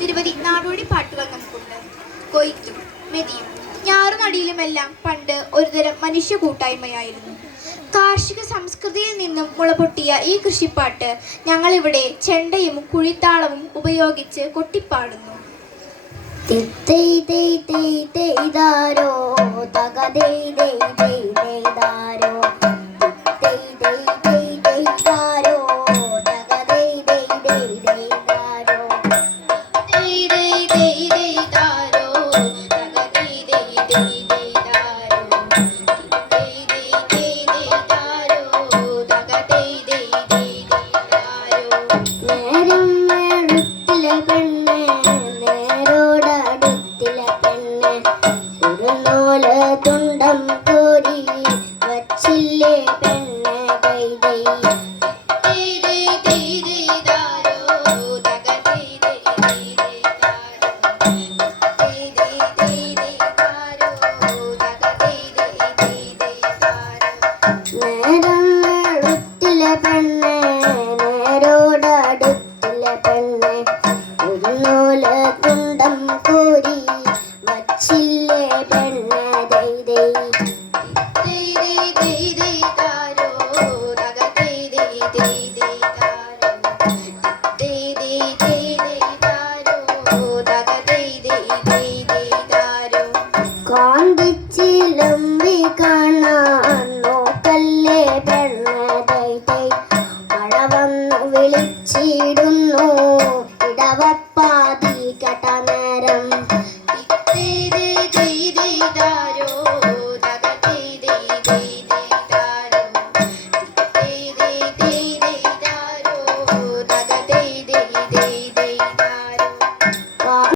നിരവധി നാടോടി പാട്ടുകൾ നമുക്കുണ്ട്. കൊയ്ത്തും മെതിയും ഞാറുനടിയിലുമെല്ലാം പണ്ട് ഒരുതരം മനുഷ്യ കൂട്ടായ്മയായിരുന്നു. കാർഷിക സംസ്കൃതിയിൽ നിന്നും മുളപൊട്ടിയ ഈ കൃഷിപ്പാട്ട് ഞങ്ങളിവിടെ ചെണ്ടയും കുഴിത്താളവും ഉപയോഗിച്ച് കൊട്ടിപ്പാടുന്നു. നേരം വെളുത്തിലെ